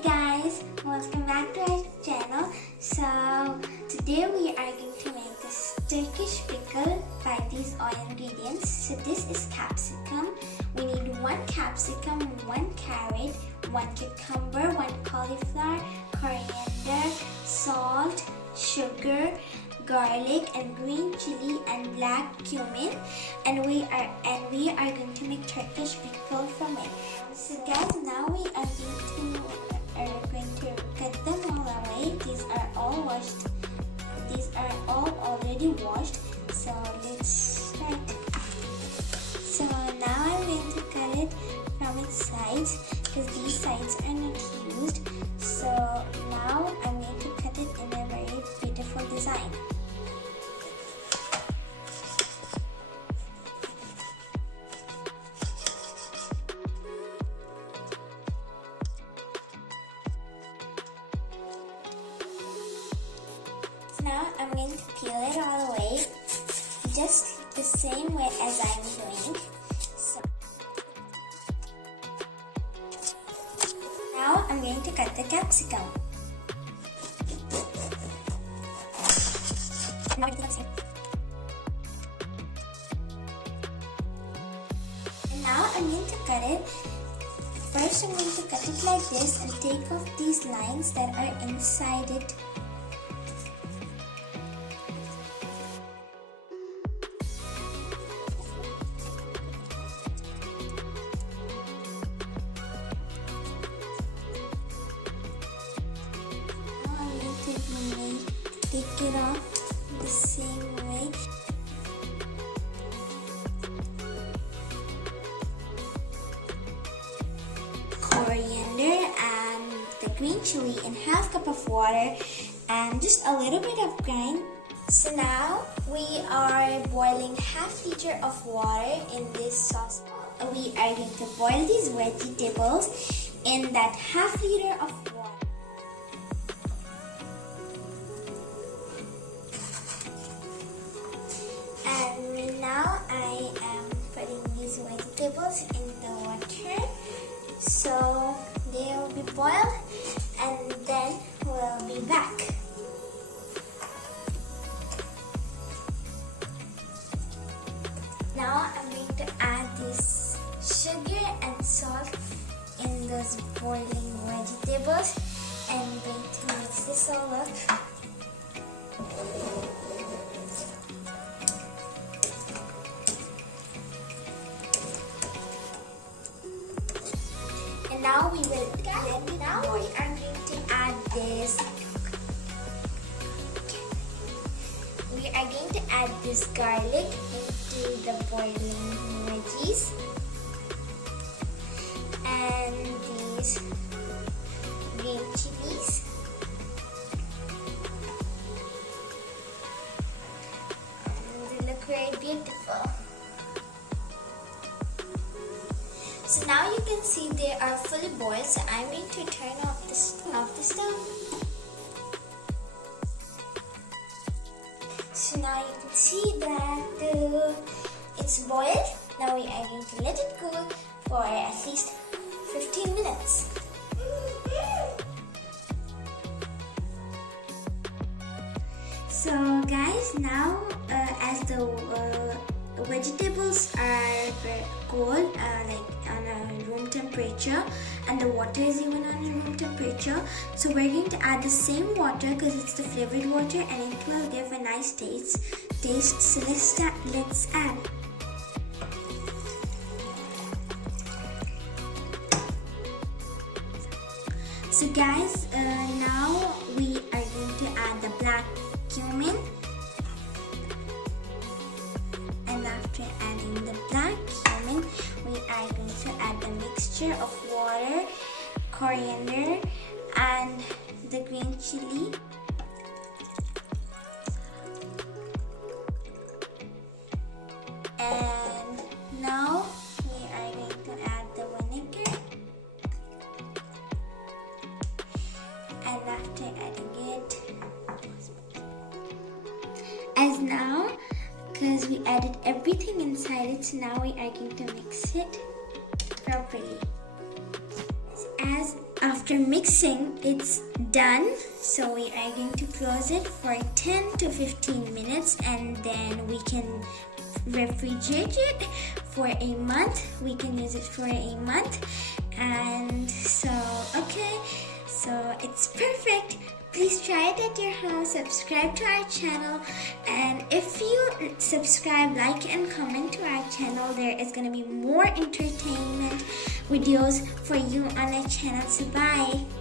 Hey guys, welcome back to our channel. So today we are going to make this Turkish pickle by these oil ingredients. So this is capsicum. We need 1 capsicum, 1 carrot, 1 cucumber, 1 cauliflower, coriander, salt, sugar, garlic and green chili and black cumin, and we are going to make Turkish pickle from it. So guys, now we are going to cut them all away. These are all washed. These are all already washed. So let's start. So now I'm going to cut it from its sides because these sides are not used. So now I'm going to cut it in a very beautiful design. Now I'm going to peel it all away, just the same way as I'm doing. So now I'm going to cut the capsicum. And now I'm going to cut it. First I'm going to cut it like this and take off these lines that are inside it. Take it off the same way. Coriander and the green chili in half cup of water and just a little bit of brine. So now we are boiling half liter of water in this sauce. We are going to boil these vegetables in that half liter of water. Now I am putting these vegetables in the water so they will be boiled, and then we'll be back. Now I'm going to add this sugar and salt in those boiling vegetables, and I'm going to mix this all up. Now we are going to add this. We are going to add this garlic into the boiling veggies and these green chilies. And they look very beautiful. So now you can see they are fully boiled, so I'm going to turn off the stove. So now you can see that it's boiled. Now we are going to let it cool for at least 15 minutes. So guys, now as the vegetables are cold, like on a room temperature, and the water is even on a room temperature, so we're going to add the same water because it's the flavored water and it will give a nice taste. So let's add. So guys, now we are going to add the black cumin. And after adding the black cumin, we are going to add the mixture of water, coriander, and the green chili. And now we are going to add the vinegar. And after adding it, as now, because we added everything inside it, so now we are going to mix it properly. As After mixing, it's done. So we are going to close it for 10 to 15 minutes and then we can refrigerate it for a month. We can use it for a month. And so, okay, so it's perfect. Please try it at your house. Subscribe to our channel, and if you subscribe, like and comment to our channel, there is going to be more entertainment videos for you on our channel. So bye.